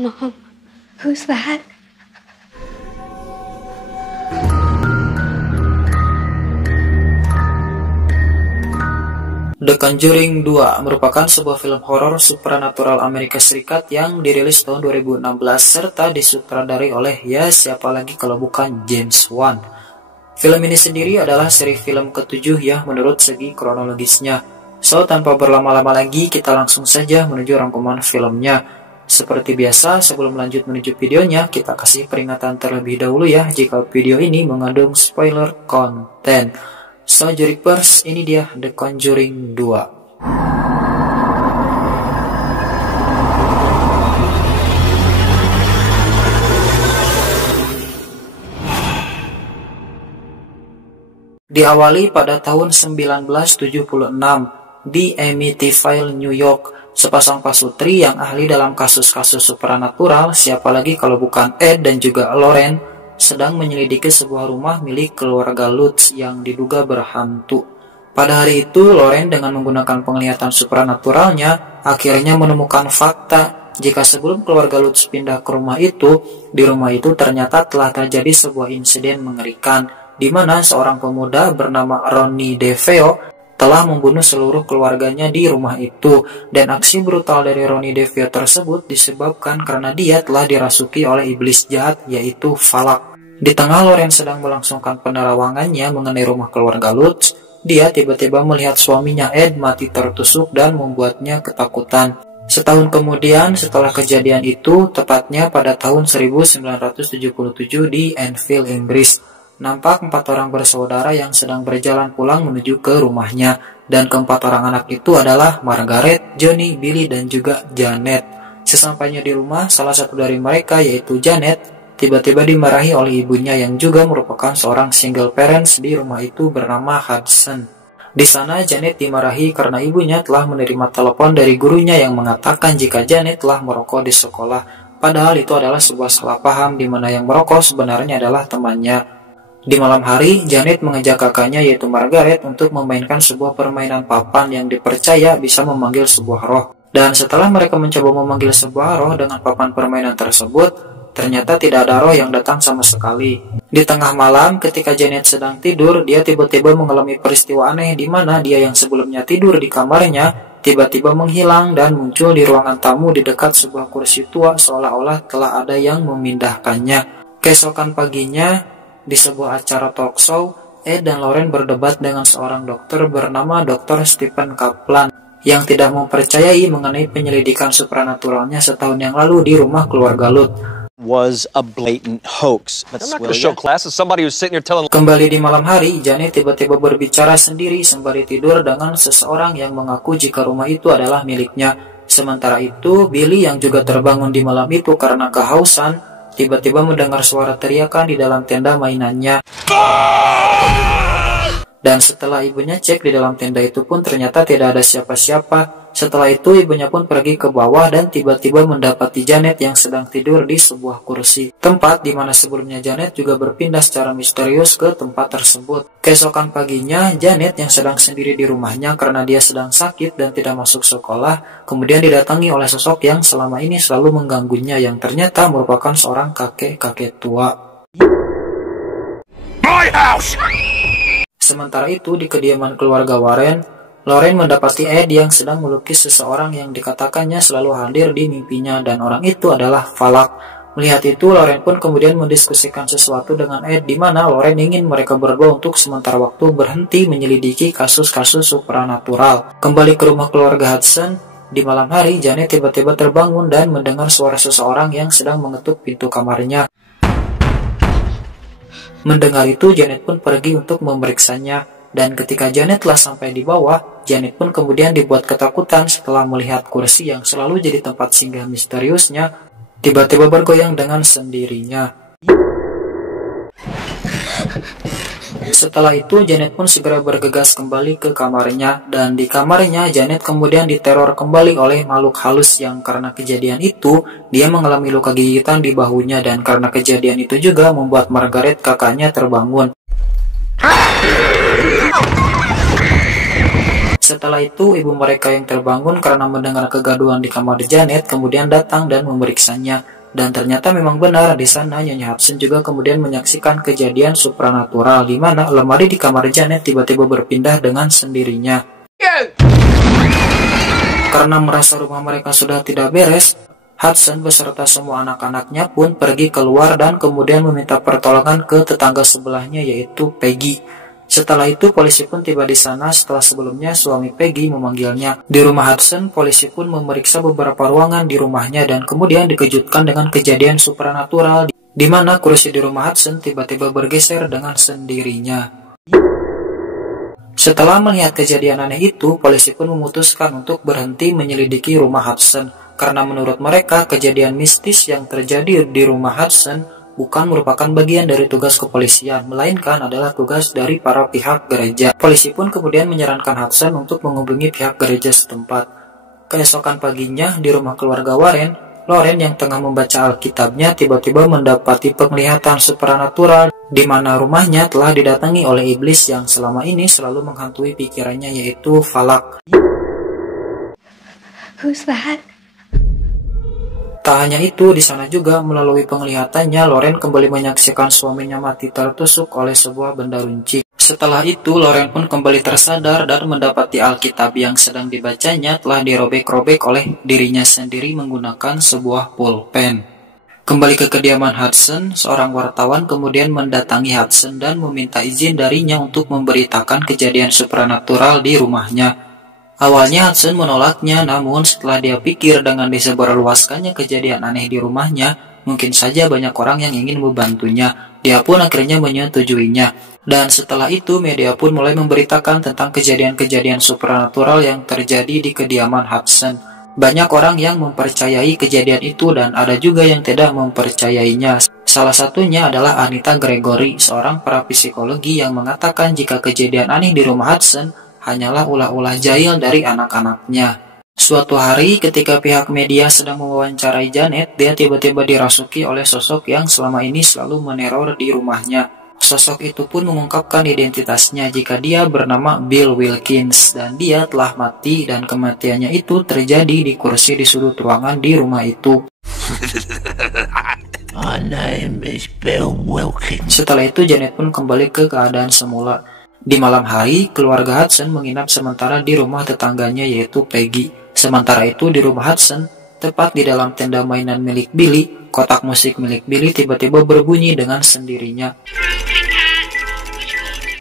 Mom, who's that? The Conjuring 2 merupakan sebuah film horor supranatural Amerika Serikat yang dirilis tahun 2016 serta disutradarai oleh siapa lagi kalau bukan James Wan. Film ini sendiri adalah seri film ke-7 ya menurut segi kronologisnya. So, tanpa berlama-lama lagi kita langsung saja menuju rangkuman filmnya. Seperti biasa, sebelum lanjut menuju videonya, kita kasih peringatan terlebih dahulu ya jika video ini mengandung spoiler konten. So, Juripers, ini dia The Conjuring 2. Diawali pada tahun 1976 di Amityville, New York, sepasang pasutri yang ahli dalam kasus-kasus supranatural, siapa lagi kalau bukan Ed dan juga Lauren, sedang menyelidiki sebuah rumah milik keluarga Lutz yang diduga berhantu. Pada hari itu, Lauren dengan menggunakan penglihatan supranaturalnya akhirnya menemukan fakta jika sebelum keluarga Lutz pindah ke rumah itu, di rumah itu ternyata telah terjadi sebuah insiden mengerikan, di mana seorang pemuda bernama Ronnie DeFeo telah membunuh seluruh keluarganya di rumah itu, dan aksi brutal dari Ronnie DeFeo tersebut disebabkan karena dia telah dirasuki oleh iblis jahat yaitu Falak. Di tengah Lauren sedang melangsungkan penerawangannya mengenai rumah keluarga Lutz, dia tiba-tiba melihat suaminya Ed mati tertusuk dan membuatnya ketakutan. Setahun kemudian setelah kejadian itu, tepatnya pada tahun 1977 di Enfield, Inggris, nampak 4 orang bersaudara yang sedang berjalan pulang menuju ke rumahnya, dan keempat orang anak itu adalah Margaret, Johnny, Billy, dan juga Janet. Sesampainya di rumah, salah satu dari mereka yaitu Janet tiba-tiba dimarahi oleh ibunya yang juga merupakan seorang single parents di rumah itu bernama Hudson. Di sana Janet dimarahi karena ibunya telah menerima telepon dari gurunya yang mengatakan jika Janet telah merokok di sekolah, padahal itu adalah sebuah salah paham di mana yang merokok sebenarnya adalah temannya. Di malam hari, Janet mengajak kakaknya yaitu Margaret untuk memainkan sebuah permainan papan yang dipercaya bisa memanggil sebuah roh. Dan setelah mereka mencoba memanggil sebuah roh dengan papan permainan tersebut, ternyata tidak ada roh yang datang sama sekali. Di tengah malam, ketika Janet sedang tidur, dia tiba-tiba mengalami peristiwa aneh di mana dia yang sebelumnya tidur di kamarnya, tiba-tiba menghilang dan muncul di ruangan tamu di dekat sebuah kursi tua seolah-olah telah ada yang memindahkannya. Keesokan paginya, di sebuah acara talk show, Ed dan Lauren berdebat dengan seorang dokter bernama Dr. Stephen Kaplan yang tidak mempercayai mengenai penyelidikan supranaturalnya setahun yang lalu di rumah keluarga Lutz. Was a blatant hoax. I'm not going to show class as somebody who's sitting here telling. Kembali di malam hari, Janet tiba-tiba berbicara sendiri sembari tidur dengan seseorang yang mengaku jika rumah itu adalah miliknya. Sementara itu, Billy yang juga terbangun di malam itu karena kehausan, tiba-tiba mendengar suara teriakan di dalam tenda mainannya. Dan setelah ibunya cek di dalam tenda itu pun ternyata tidak ada siapa-siapa. Setelah itu ibunya pun pergi ke bawah dan tiba-tiba mendapati Janet yang sedang tidur di sebuah kursi. Tempat di mana sebelumnya Janet juga berpindah secara misterius ke tempat tersebut. Keesokan paginya, Janet yang sedang sendiri di rumahnya karena dia sedang sakit dan tidak masuk sekolah, kemudian didatangi oleh sosok yang selama ini selalu mengganggunya yang ternyata merupakan seorang kakek-kakek tua. My house! Sementara itu di kediaman keluarga Warren, Lauren mendapati Ed yang sedang melukis seseorang yang dikatakannya selalu hadir di mimpinya dan orang itu adalah Falak. Melihat itu, Lauren pun kemudian mendiskusikan sesuatu dengan Ed di mana Lauren ingin mereka berdua untuk sementara waktu berhenti menyelidiki kasus-kasus supranatural. Kembali ke rumah keluarga Hudson, di malam hari Janet tiba-tiba terbangun dan mendengar suara seseorang yang sedang mengetuk pintu kamarnya. Mendengar itu, Janet pun pergi untuk memeriksanya. Dan ketika Janet telah sampai di bawah, Janet pun kemudian dibuat ketakutan setelah melihat kursi yang selalu jadi tempat singgah misteriusnya tiba-tiba bergoyang dengan sendirinya. Setelah itu, Janet pun segera bergegas kembali ke kamarnya, dan di kamarnya Janet kemudian diteror kembali oleh makhluk halus yang karena kejadian itu, dia mengalami luka gigitan di bahunya, dan karena kejadian itu juga membuat Margaret kakaknya terbangun. Setelah itu, ibu mereka yang terbangun karena mendengar kegaduhan di kamar Janet kemudian datang dan memeriksanya. Dan ternyata memang benar di sana Nyonya Hudson juga kemudian menyaksikan kejadian supranatural di mana lemari di kamar Janet tiba-tiba berpindah dengan sendirinya. Karena merasa rumah mereka sudah tidak beres, Hudson beserta semua anak-anaknya pun pergi keluar dan kemudian meminta pertolongan ke tetangga sebelahnya yaitu Peggy. Setelah itu polisi pun tiba di sana setelah sebelumnya suami Peggy memanggilnya. Di rumah Hudson, polisi pun memeriksa beberapa ruangan di rumahnya dan kemudian dikejutkan dengan kejadian supranatural di mana kursi di rumah Hudson tiba-tiba bergeser dengan sendirinya. Setelah melihat kejadian aneh itu, polisi pun memutuskan untuk berhenti menyelidiki rumah Hudson. Karena menurut mereka, kejadian mistis yang terjadi di rumah Hudson bukan merupakan bagian dari tugas kepolisian, melainkan adalah tugas dari para pihak gereja. Polisi pun kemudian menyarankan Hudson untuk menghubungi pihak gereja setempat. Keesokan paginya, di rumah keluarga Warren, Loren yang tengah membaca Alkitabnya tiba-tiba mendapati penglihatan supranatural di mana rumahnya telah didatangi oleh iblis yang selama ini selalu menghantui pikirannya yaitu Falak. Who's that? Tak hanya itu, di sana juga melalui penglihatannya, Loren kembali menyaksikan suaminya mati tertusuk oleh sebuah benda runcing. Setelah itu, Loren pun kembali tersadar dan mendapati Alkitab yang sedang dibacanya telah dirobek-robek oleh dirinya sendiri menggunakan sebuah pulpen. Kembali ke kediaman Hudson, seorang wartawan kemudian mendatangi Hudson dan meminta izin darinya untuk memberitakan kejadian supranatural di rumahnya. Awalnya Hudson menolaknya, namun setelah dia pikir dengan disebarluaskannya kejadian aneh di rumahnya, mungkin saja banyak orang yang ingin membantunya. Dia pun akhirnya menyetujuinya. Dan setelah itu, media pun mulai memberitakan tentang kejadian-kejadian supranatural yang terjadi di kediaman Hudson. Banyak orang yang mempercayai kejadian itu dan ada juga yang tidak mempercayainya. Salah satunya adalah Anita Gregory, seorang parapsikologi yang mengatakan jika kejadian aneh di rumah Hudson hanyalah ulah-ulah jahil dari anak-anaknya. Suatu hari ketika pihak media sedang mewawancarai Janet, dia tiba-tiba dirasuki oleh sosok yang selama ini selalu meneror di rumahnya. Sosok itu pun mengungkapkan identitasnya jika dia bernama Bill Wilkins dan dia telah mati dan kematiannya itu terjadi di kursi di sudut ruangan di rumah itu. My name is Bill Wilkins. Setelah itu Janet pun kembali ke keadaan semula. Di malam hari, keluarga Hudson menginap sementara di rumah tetangganya yaitu Peggy. Sementara itu di rumah Hudson, tepat di dalam tenda mainan milik Billy, kotak musik milik Billy tiba-tiba berbunyi dengan sendirinya.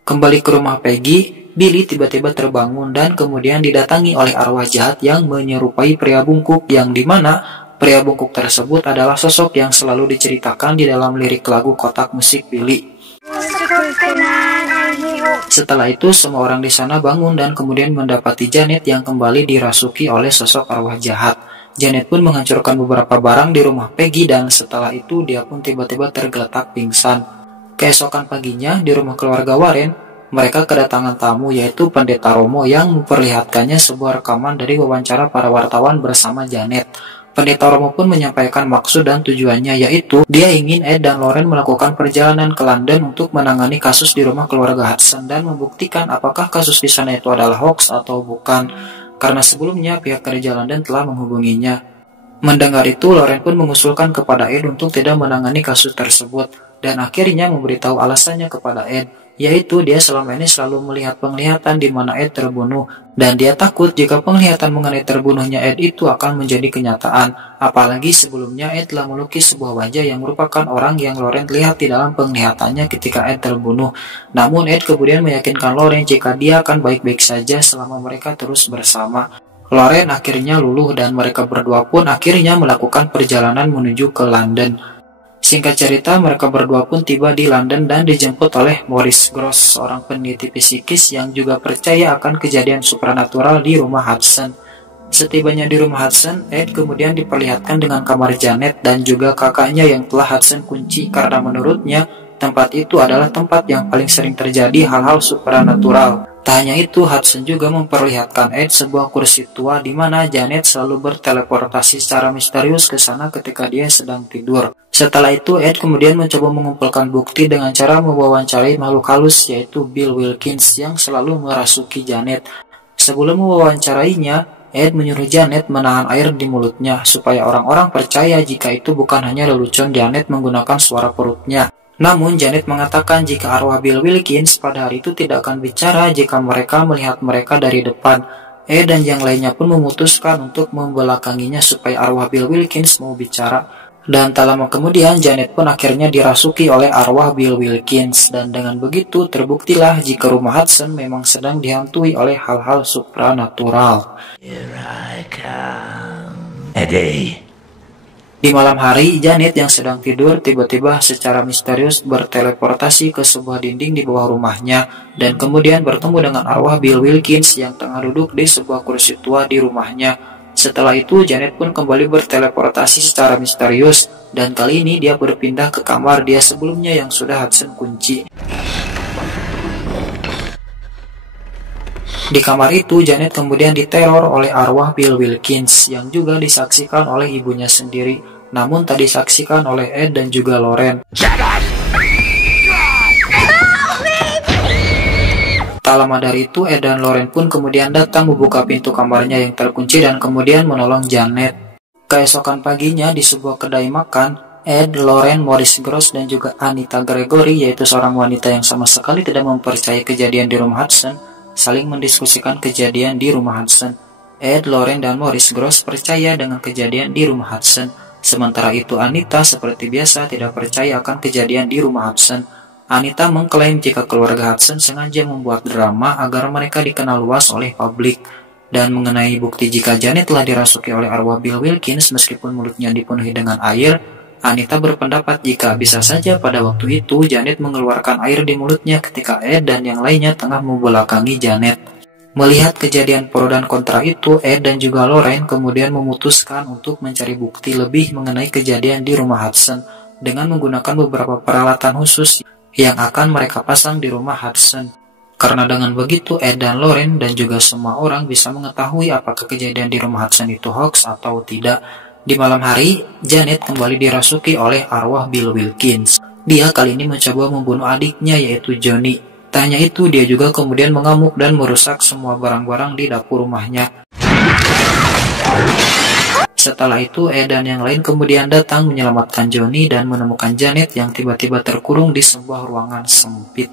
Kembali ke rumah Peggy, Billy tiba-tiba terbangun dan kemudian didatangi oleh arwah jahat yang menyerupai pria bungkuk yang dimana pria bungkuk tersebut adalah sosok yang selalu diceritakan di dalam lirik lagu kotak musik Billy. Setelah itu, semua orang di sana bangun dan kemudian mendapati Janet yang kembali dirasuki oleh sosok arwah jahat. Janet pun menghancurkan beberapa barang di rumah Peggy dan setelah itu dia pun tiba-tiba tergeletak pingsan. Keesokan paginya, di rumah keluarga Warren, mereka kedatangan tamu yaitu Pendeta Romo yang memperlihatkannya sebuah rekaman dari wawancara para wartawan bersama Janet. Pendeta Romo pun menyampaikan maksud dan tujuannya yaitu dia ingin Ed dan Loren melakukan perjalanan ke London untuk menangani kasus di rumah keluarga Hudson dan membuktikan apakah kasus di sana itu adalah hoax atau bukan, karena sebelumnya pihak gereja London telah menghubunginya. Mendengar itu, Loren pun mengusulkan kepada Ed untuk tidak menangani kasus tersebut dan akhirnya memberitahu alasannya kepada Ed, yaitu dia selama ini selalu melihat penglihatan di mana Ed terbunuh dan dia takut jika penglihatan mengenai terbunuhnya Ed itu akan menjadi kenyataan, apalagi sebelumnya Ed telah melukis sebuah wajah yang merupakan orang yang Loren lihat di dalam penglihatannya ketika Ed terbunuh. Namun Ed kemudian meyakinkan Loren jika dia akan baik-baik saja selama mereka terus bersama. Loren akhirnya luluh dan mereka berdua pun akhirnya melakukan perjalanan menuju ke London. Singkat cerita, mereka berdua pun tiba di London dan dijemput oleh Maurice Gross, seorang peneliti psikis yang juga percaya akan kejadian supranatural di rumah Hudson. Setibanya di rumah Hudson, Ed kemudian diperlihatkan dengan kamar Janet dan juga kakaknya yang telah Hudson kunci karena menurutnya tempat itu adalah tempat yang paling sering terjadi hal-hal supranatural. Tak hanya itu, Hudson juga memperlihatkan Ed sebuah kursi tua di mana Janet selalu berteleportasi secara misterius ke sana ketika dia sedang tidur. Setelah itu, Ed kemudian mencoba mengumpulkan bukti dengan cara mewawancarai makhluk halus yaitu Bill Wilkins yang selalu merasuki Janet. Sebelum mewawancarainya, Ed menyuruh Janet menahan air di mulutnya supaya orang-orang percaya jika itu bukan hanya lelucon Janet menggunakan suara perutnya. Namun Janet mengatakan jika arwah Bill Wilkins pada hari itu tidak akan bicara jika mereka melihat mereka dari depan. Ed dan yang lainnya pun memutuskan untuk membelakanginya supaya arwah Bill Wilkins mau bicara. Dan tak lama kemudian Janet pun akhirnya dirasuki oleh arwah Bill Wilkins. Dan dengan begitu terbuktilah jika rumah Hudson memang sedang dihantui oleh hal-hal supranatural. Here I come. Eddie. Di malam hari, Janet yang sedang tidur tiba-tiba secara misterius berteleportasi ke sebuah dinding di bawah rumahnya dan kemudian bertemu dengan arwah Bill Wilkins yang tengah duduk di sebuah kursi tua di rumahnya. Setelah itu, Janet pun kembali berteleportasi secara misterius dan kali ini dia berpindah ke kamar dia sebelumnya yang sudah Hudson kunci. Di kamar itu, Janet kemudian diteror oleh arwah Bill Wilkins yang juga disaksikan oleh ibunya sendiri, namun tak disaksikan oleh Ed dan juga Lauren. Tak lama dari itu, Ed dan Lauren pun kemudian datang membuka pintu kamarnya yang terkunci dan kemudian menolong Janet. Keesokan paginya di sebuah kedai makan, Ed, Lauren, Maurice Gross, dan juga Anita Gregory, yaitu seorang wanita yang sama sekali tidak mempercayai kejadian di rumah Hudson, saling mendiskusikan kejadian di rumah Hudson. Ed, Lauren, dan Maurice Gross percaya dengan kejadian di rumah Hudson. Sementara itu Anita seperti biasa tidak percaya akan kejadian di rumah Hudson. Anita mengklaim jika keluarga Hudson sengaja membuat drama agar mereka dikenal luas oleh publik. Dan mengenai bukti jika Janet telah dirasuki oleh arwah Bill Wilkins meskipun mulutnya dipenuhi dengan air, Anita berpendapat jika bisa saja pada waktu itu Janet mengeluarkan air di mulutnya ketika Ed dan yang lainnya tengah membelakangi Janet. Melihat kejadian pro dan kontra itu, Ed dan juga Lauren kemudian memutuskan untuk mencari bukti lebih mengenai kejadian di rumah Hudson dengan menggunakan beberapa peralatan khusus yang akan mereka pasang di rumah Hudson. Karena dengan begitu, Ed dan Lauren dan juga semua orang bisa mengetahui apakah kejadian di rumah Hudson itu hoax atau tidak. Di malam hari, Janet kembali dirasuki oleh arwah Bill Wilkins. Dia kali ini mencoba membunuh adiknya yaitu Johnny. Tak hanya itu, dia juga kemudian mengamuk dan merusak semua barang-barang di dapur rumahnya. Setelah itu, Ed dan yang lain kemudian datang menyelamatkan Johnny dan menemukan Janet yang tiba-tiba terkurung di sebuah ruangan sempit.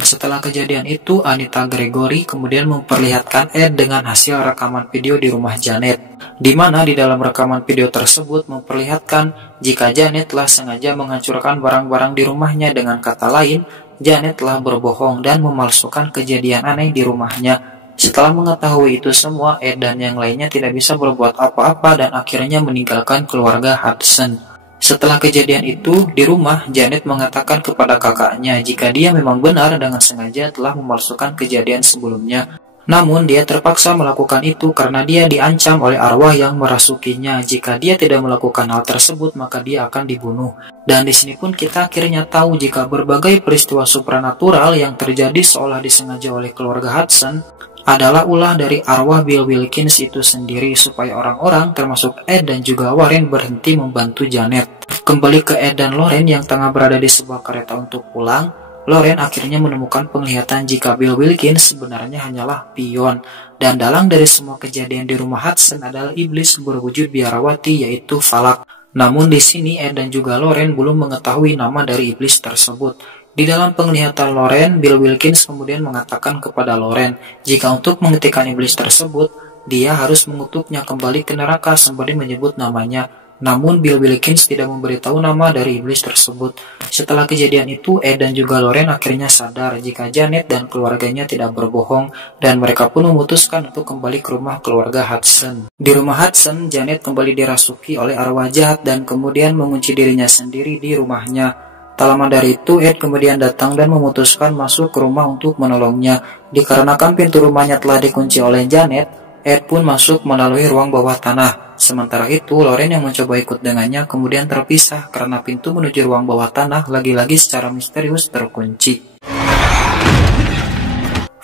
Setelah kejadian itu, Anita Gregory kemudian memperlihatkan Ed dengan hasil rekaman video di rumah Janet, di mana di dalam rekaman video tersebut memperlihatkan jika Janet telah sengaja menghancurkan barang-barang di rumahnya. Dengan kata lain, Janet telah berbohong dan memalsukan kejadian aneh di rumahnya. Setelah mengetahui itu semua, Ed dan yang lainnya tidak bisa berbuat apa-apa dan akhirnya meninggalkan keluarga Hudson. Setelah kejadian itu, di rumah, Janet mengatakan kepada kakaknya jika dia memang benar dengan sengaja telah memalsukan kejadian sebelumnya. Namun, dia terpaksa melakukan itu karena dia diancam oleh arwah yang merasukinya. Jika dia tidak melakukan hal tersebut, maka dia akan dibunuh. Dan di sini pun kita akhirnya tahu jika berbagai peristiwa supranatural yang terjadi seolah disengaja oleh keluarga Hudson adalah ulah dari arwah Bill Wilkins itu sendiri supaya orang-orang termasuk Ed dan juga Warren berhenti membantu Janet. Kembali ke Ed dan Lauren yang tengah berada di sebuah kereta untuk pulang, Lauren akhirnya menemukan penglihatan jika Bill Wilkins sebenarnya hanyalah pion. Dan dalang dari semua kejadian di rumah Hudson adalah iblis berwujud biarawati yaitu Falak. Namun di sini Ed dan juga Lauren belum mengetahui nama dari iblis tersebut. Di dalam penglihatan Lauren, Bill Wilkins kemudian mengatakan kepada Lauren jika untuk menghentikan iblis tersebut, dia harus mengutuknya kembali ke neraka sembari menyebut namanya. Namun Bill Wilkins tidak memberitahu nama dari iblis tersebut. Setelah kejadian itu, Ed dan juga Lauren akhirnya sadar jika Janet dan keluarganya tidak berbohong dan mereka pun memutuskan untuk kembali ke rumah keluarga Hudson. Di rumah Hudson, Janet kembali dirasuki oleh arwah jahat dan kemudian mengunci dirinya sendiri di rumahnya. Tak lama dari itu, Ed kemudian datang dan memutuskan masuk ke rumah untuk menolongnya. Dikarenakan pintu rumahnya telah dikunci oleh Janet, Ed pun masuk melalui ruang bawah tanah. Sementara itu, Lauren yang mencoba ikut dengannya kemudian terpisah karena pintu menuju ruang bawah tanah lagi-lagi secara misterius terkunci.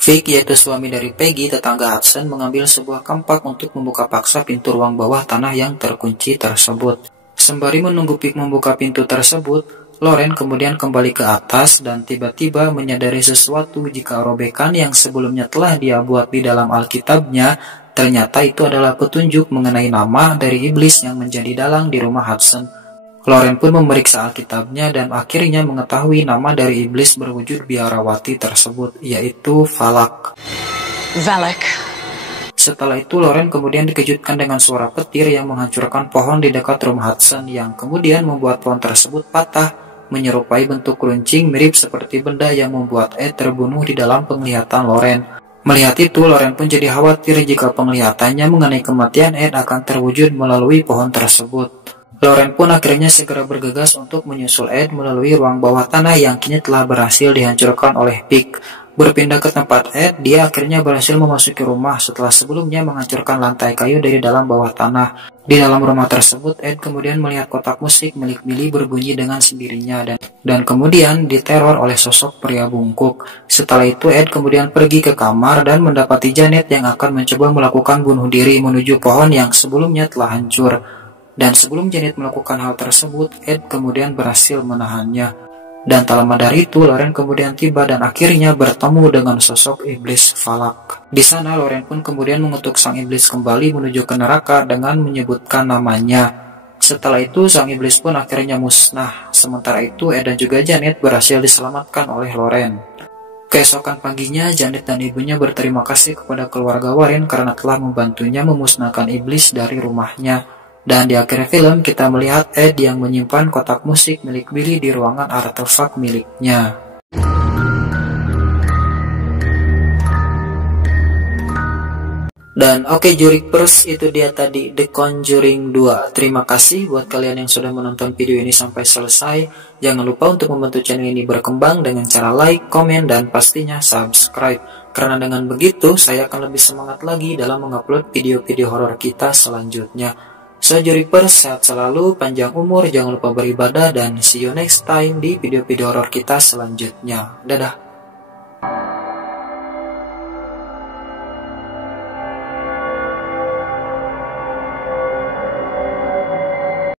Vic, yaitu suami dari Peggy, tetangga Hudson, mengambil sebuah kampak untuk membuka paksa pintu ruang bawah tanah yang terkunci tersebut. Sembari menunggu Vic membuka pintu tersebut, Loren kemudian kembali ke atas dan tiba-tiba menyadari sesuatu jika robekan yang sebelumnya telah dia buat di dalam Alkitabnya ternyata itu adalah petunjuk mengenai nama dari iblis yang menjadi dalang di rumah Hudson. Loren pun memeriksa Alkitabnya dan akhirnya mengetahui nama dari iblis berwujud biarawati tersebut, yaitu Valak. Valak. Setelah itu Loren kemudian dikejutkan dengan suara petir yang menghancurkan pohon di dekat rumah Hudson yang kemudian membuat pohon tersebut patah, menyerupai bentuk runcing mirip seperti benda yang membuat Ed terbunuh di dalam penglihatan Loren. Melihat itu, Loren pun jadi khawatir jika penglihatannya mengenai kematian Ed akan terwujud melalui pohon tersebut. Loren pun akhirnya segera bergegas untuk menyusul Ed melalui ruang bawah tanah yang kini telah berhasil dihancurkan oleh Pig. Berpindah ke tempat Ed, dia akhirnya berhasil memasuki rumah setelah sebelumnya menghancurkan lantai kayu dari dalam bawah tanah. Di dalam rumah tersebut, Ed kemudian melihat kotak musik milik Billy berbunyi dengan sendirinya dan kemudian diteror oleh sosok pria bungkuk. Setelah itu, Ed kemudian pergi ke kamar dan mendapati Janet yang akan mencoba melakukan bunuh diri menuju pohon yang sebelumnya telah hancur. Dan sebelum Janet melakukan hal tersebut, Ed kemudian berhasil menahannya. Dan tak lama dari itu, Loren kemudian tiba dan akhirnya bertemu dengan sosok iblis Valak. Di sana, Loren pun kemudian mengutuk sang iblis kembali menuju ke neraka dengan menyebutkan namanya. Setelah itu, sang iblis pun akhirnya musnah. Sementara itu, Ed dan juga Janet berhasil diselamatkan oleh Loren. Keesokan paginya, Janet dan ibunya berterima kasih kepada keluarga Warren karena telah membantunya memusnahkan iblis dari rumahnya. Dan di akhir film kita melihat Ed yang menyimpan kotak musik milik Billy di ruangan artefak miliknya. Dan oke Juripers, itu dia tadi The Conjuring 2. Terima kasih buat kalian yang sudah menonton video ini sampai selesai. Jangan lupa untuk membantu channel ini berkembang dengan cara like, komen, dan pastinya subscribe. Karena dengan begitu saya akan lebih semangat lagi dalam mengupload video-video horor kita selanjutnya. So Juripers, sehat selalu, panjang umur, jangan lupa beribadah, dan see you next time di video-video horor kita selanjutnya. Dadah!